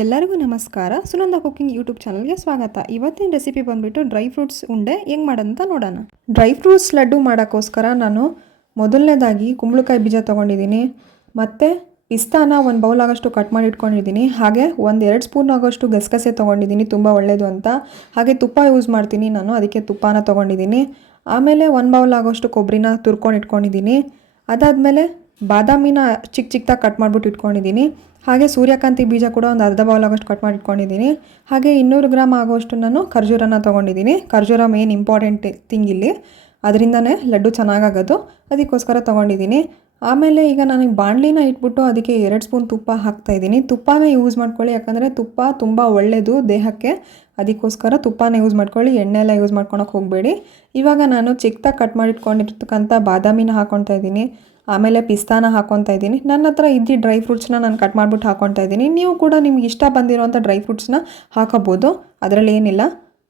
ಎಲ್ಲರಿಗೂ ನಮಸ್ಕಾರ. Sunanda cooking YouTube ಚಾನಲ್ಗೆ ಸ್ವಾಗತ. ಇವತ್ತಿನ ರೆಸಿಪಿ ಬಂದುಬಿಟ್ಟು ಡ್ರೈ ಫ್ರೂಟ್ಸ್ ಉಂಡೆ ಹೆಂಗೆ ಮಾಡೋದಂತ ನೋಡೋಣ. ಡ್ರೈ ಫ್ರೂಟ್ಸ್ ಲಡ್ಡು ಮಾಡೋಕ್ಕೋಸ್ಕರ ನಾನು ಮೊದಲನೇದಾಗಿ ಕುಂಬಳಕಾಯಿ ಬೀಜ ತೊಗೊಂಡಿದ್ದೀನಿ, ಮತ್ತು ಪಿಸ್ತಾನ ಒಂದು ಬೌಲ್ ಆಗೋಷ್ಟು ಕಟ್ ಮಾಡಿ ಇಟ್ಕೊಂಡಿದ್ದೀನಿ. ಹಾಗೆ 1-2 ಸ್ಪೂನ್ ಆಗೋಷ್ಟು ಗಸಗಸೆ ತೊಗೊಂಡಿದ್ದೀನಿ, ತುಂಬ ಒಳ್ಳೆಯದು ಅಂತ. ಹಾಗೆ ತುಪ್ಪ ಯೂಸ್ ಮಾಡ್ತೀನಿ ನಾನು, ಅದಕ್ಕೆ ತುಪ್ಪನ ತೊಗೊಂಡಿದ್ದೀನಿ. ಆಮೇಲೆ 1 ಬೌಲ್ ಆಗೋಷ್ಟು ಕೊಬ್ಬರಿನ ತುರ್ಕೊಂಡು ಇಟ್ಕೊಂಡಿದ್ದೀನಿ. ಅದಾದಮೇಲೆ ಬಾದಾಮಿನ ಚಿಕ್ಕದಾಗಿ ಕಟ್ ಮಾಡಿಬಿಟ್ಟು ಇಟ್ಕೊಂಡಿದ್ದೀನಿ. ಹಾಗೆ ಸೂರ್ಯಕಾಂತಿ ಬೀಜ ಕೂಡ ಒಂದು ಅರ್ಧ ಬೌಲ್ ಆಗೋಷ್ಟು ಕಟ್ ಮಾಡಿ ಇಟ್ಕೊಂಡಿದ್ದೀನಿ. ಹಾಗೆ 200 ಗ್ರಾಮ್ ಆಗೋಷ್ಟು ನಾನು ಖರ್ಜೂರನ ತೊಗೊಂಡಿದ್ದೀನಿ. ಖರ್ಜೂರ ಮೇನ್ ಇಂಪಾರ್ಟೆಂಟ್ ಥಿಂಗ್ ಇಲ್ಲಿ, ಅದರಿಂದನೇ ಲಡ್ಡು ಚೆನ್ನಾಗಾಗೋದು, ಅದಕ್ಕೋಸ್ಕರ ತೊಗೊಂಡಿದ್ದೀನಿ. ಆಮೇಲೆ ಈಗ ನನಗೆ ಬಾಣಲಿನ ಇಟ್ಬಿಟ್ಟು ಅದಕ್ಕೆ 2 ಸ್ಪೂನ್ ತುಪ್ಪ ಹಾಕ್ತಾಯಿದ್ದೀನಿ. ತುಪ್ಪನೇ ಯೂಸ್ ಮಾಡ್ಕೊಳ್ಳಿ, ಯಾಕಂದರೆ ತುಪ್ಪ ತುಂಬ ಒಳ್ಳೆಯದು ದೇಹಕ್ಕೆ, ಅದಕ್ಕೋಸ್ಕರ ತುಪ್ಪನೇ ಯೂಸ್ ಮಾಡ್ಕೊಳ್ಳಿ, ಎಣ್ಣೆ ಎಲ್ಲ ಯೂಸ್ ಮಾಡ್ಕೊಳಕ್ಕೆ ಹೋಗಬೇಡಿ. ಇವಾಗ ನಾನು ಚಿಕ್ಕದಾಗಿ ಕಟ್ ಮಾಡಿ ಇಟ್ಕೊಂಡಿರ್ತಕ್ಕಂಥ ಬಾದಾಮಿನ ಹಾಕ್ಕೊತಾ ಇದ್ದೀನಿ. ಆಮೇಲೆ ಪಿಸ್ತಾನ ಹಾಕ್ಕೊತಾ ಇದ್ದೀನಿ. ನನ್ನ ಹತ್ರ ಇದ್ದ ಡ್ರೈ ಫ್ರೂಟ್ಸ್ನ ನಾನು ಕಟ್ ಮಾಡಿಬಿಟ್ಟು ಹಾಕ್ಕೊತಾ ಇದ್ದೀನಿ. ನೀವು ಕೂಡ ನಿಮ್ಗೆ ಇಷ್ಟ ಬಂದಿರೋಂಥ ಡ್ರೈ ಫ್ರೂಟ್ಸ್ನ ಹಾಕೋಬೋದು, ಅದರಲ್ಲಿ ಏನಿಲ್ಲ.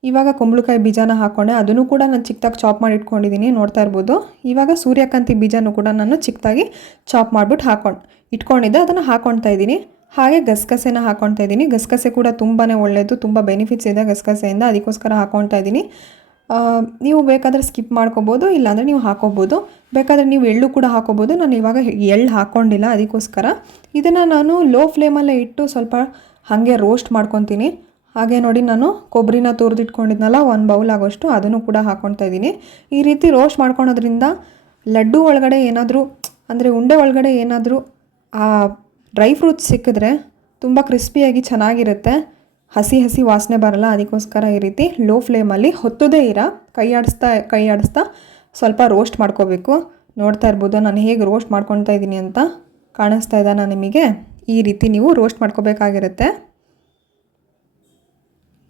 ಇವಾಗ ಕುಂಬಳಕಾಯಿ ಬೀಜನ ಹಾಕ್ಕೊಂಡೆ, ಅದನ್ನು ಕೂಡ ನಾನು ಚಿಕ್ಕದಾಗಿ ಚಾಪ್ ಮಾಡಿ ಇಟ್ಕೊಂಡಿದ್ದೀನಿ, ನೋಡ್ತಾ ಇರ್ಬೋದು. ಇವಾಗ ಸೂರ್ಯಕಾಂತಿ ಬೀಜನೂ ಕೂಡ ನಾನು ಚಿಕ್ಕದಾಗಿ ಚಾಪ್ ಮಾಡಿಬಿಟ್ಟು ಇಟ್ಕೊಂಡಿದ್ದೆ, ಅದನ್ನು ಹಾಕ್ಕೊತಾ ಇದ್ದೀನಿ. ಹಾಗೆ ಗಸಗಸೆನ ಹಾಕ್ಕೊತಾ ಇದ್ದೀನಿ. ಗಸಗಸೆ ಕೂಡ ತುಂಬಾ ಒಳ್ಳೆಯದು, ತುಂಬ ಬೆನಿಫಿಟ್ಸ್ ಇದೆ ಗಸಗಸೆಯಿಂದ, ಅದಕ್ಕೋಸ್ಕರ ಹಾಕ್ಕೊತಾ ಇದ್ದೀನಿ. ನೀವು ಬೇಕಾದರೆ ಸ್ಕಿಪ್ ಮಾಡ್ಕೊಬೋದು, ಇಲ್ಲಾಂದರೆ ನೀವು ಹಾಕ್ಕೊಬೋದು. ಬೇಕಾದರೆ ನೀವು ಎಳ್ಳು ಕೂಡ ಹಾಕ್ಕೊಬೋದು. ನಾನು ಇವಾಗ ಎಳ್ಳು ಹಾಕ್ಕೊಂಡಿಲ್ಲ, ಅದಕ್ಕೋಸ್ಕರ ಇದನ್ನು ನಾನು ಲೋ ಫ್ಲೇಮಲ್ಲೇ ಇಟ್ಟು ಸ್ವಲ್ಪ ಹಾಗೆ ರೋಸ್ಟ್ ಮಾಡ್ಕೊತೀನಿ. ಹಾಗೆ ನೋಡಿ, ನಾನು ಕೊಬ್ಬರಿನ ತುರಿದಿಟ್ಕೊಂಡಿದ್ನಲ್ಲ 1 ಬೌಲ್ ಆಗೋಷ್ಟು, ಅದನ್ನು ಕೂಡ ಹಾಕ್ಕೊತಾ ಇದ್ದೀನಿ. ಈ ರೀತಿ ರೋಸ್ಟ್ ಮಾಡ್ಕೊಳೋದ್ರಿಂದ ಲಡ್ಡು ಒಳಗಡೆ ಏನಾದರೂ, ಅಂದರೆ ಉಂಡೆ ಒಳಗಡೆ ಏನಾದರೂ ಆ ಡ್ರೈ ಫ್ರೂಟ್ಸ್ ಸಿಕ್ಕಿದ್ರೆ ತುಂಬ ಕ್ರಿಸ್ಪಿಯಾಗಿ ಚೆನ್ನಾಗಿರುತ್ತೆ, ಹಸಿ ವಾಸನೆ ಬರಲ್ಲ. ಅದಕ್ಕೋಸ್ಕರ ಈ ರೀತಿ ಲೋ ಫ್ಲೇಮಲ್ಲಿ ಹೊತ್ತದೇ ಕೈ ಆಡಿಸ್ತಾ ಸ್ವಲ್ಪ ರೋಸ್ಟ್ ಮಾಡ್ಕೋಬೇಕು. ನೋಡ್ತಾ ಇರ್ಬೋದು ನಾನು ಹೇಗೆ ರೋಸ್ಟ್ ಮಾಡ್ಕೊತಾ ಇದ್ದೀನಿ ಅಂತ, ಕಾಣಿಸ್ತಾ ಇದ್ದಾನ ನಿಮಗೆ? ಈ ರೀತಿ ನೀವು ರೋಸ್ಟ್ ಮಾಡ್ಕೋಬೇಕಾಗಿರುತ್ತೆ.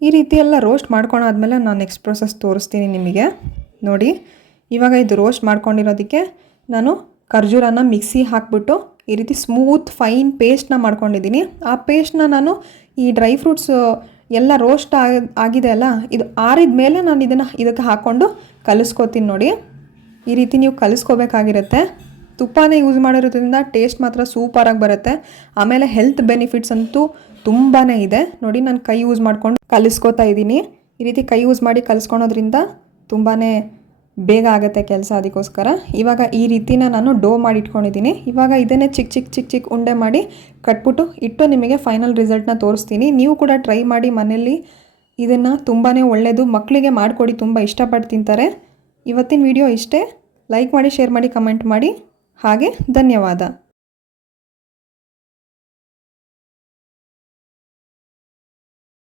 ಈ ರೀತಿ ಎಲ್ಲ ರೋಸ್ಟ್ ಮಾಡ್ಕೊಂಡಾದ್ಮೇಲೆ ನಾನು ನೆಕ್ಸ್ಟ್ ಪ್ರೊಸೆಸ್ ತೋರಿಸ್ತೀನಿ ನಿಮಗೆ. ನೋಡಿ, ಇವಾಗ ಇದು ರೋಸ್ಟ್ ಮಾಡ್ಕೊಂಡಿರೋದಕ್ಕೆ ನಾನು ಖರ್ಜೂರನ ಮಿಕ್ಸಿ ಹಾಕ್ಬಿಟ್ಟು ಈ ರೀತಿ ಸ್ಮೂತ್ ಫೈನ್ ಪೇಸ್ಟ್ನ ಮಾಡ್ಕೊಂಡಿದ್ದೀನಿ. ಆ ಪೇಸ್ಟ್ನ ನಾನು ಈ ಡ್ರೈ ಫ್ರೂಟ್ಸ್ ಎಲ್ಲ ರೋಸ್ಟ್ ಆಗಿದೆ ಅಲ್ಲ, ಇದು ಆರಿದ ಮೇಲೆ ನಾನು ಇದಕ್ಕೆ ಹಾಕ್ಕೊಂಡು ಕಲಿಸ್ಕೋತೀನಿ. ನೋಡಿ, ಈ ರೀತಿ ನೀವು ಕಲಿಸ್ಕೋಬೇಕಾಗಿರುತ್ತೆ. ತುಪ್ಪನೇ ಯೂಸ್ ಮಾಡಿರೋದ್ರಿಂದ ಟೇಸ್ಟ್ ಮಾತ್ರ ಸೂಪರಾಗಿ ಬರುತ್ತೆ. ಆಮೇಲೆ ಹೆಲ್ತ್ ಬೆನಿಫಿಟ್ಸ್ ಅಂತೂ ತುಂಬಾ ಇದೆ. ನೋಡಿ, ನಾನು ಕೈ ಯೂಸ್ ಮಾಡ್ಕೊಂಡು ಕಲಿಸ್ಕೋತಾ ಇದ್ದೀನಿ. ಈ ರೀತಿ ಕೈ ಯೂಸ್ ಮಾಡಿ ಕಲಿಸ್ಕೊಳೋದ್ರಿಂದ ತುಂಬಾ ಬೇಗ ಆಗುತ್ತೆ ಕೆಲಸ, ಅದಕ್ಕೋಸ್ಕರ. ಇವಾಗ ಈ ರೀತಿನ ನಾನು ಡೋ ಮಾಡಿ ಇಟ್ಕೊಂಡಿದ್ದೀನಿ. ಇವಾಗ ಇದನ್ನೇ ಚಿಕ್ಕ ಉಂಡೆ ಮಾಡಿ ಇಟ್ಟು ನಿಮಗೆ ಫೈನಲ್ ರಿಸಲ್ಟ್ನ ತೋರಿಸ್ತೀನಿ. ನೀವು ಕೂಡ ಟ್ರೈ ಮಾಡಿ ಮನೆಯಲ್ಲಿ, ಇದನ್ನು ತುಂಬಾ ಒಳ್ಳೆಯದು, ಮಕ್ಕಳಿಗೆ ಮಾಡಿಕೊಡಿ, ತುಂಬ ಇಷ್ಟಪಟ್ಟು ತಿಂತಾರೆ. ಇವತ್ತಿನ ವಿಡಿಯೋ ಇಷ್ಟೇ. ಲೈಕ್ ಮಾಡಿ, ಶೇರ್ ಮಾಡಿ, ಕಮೆಂಟ್ ಮಾಡಿ. ಹಾಗೆ ಧನ್ಯವಾದ.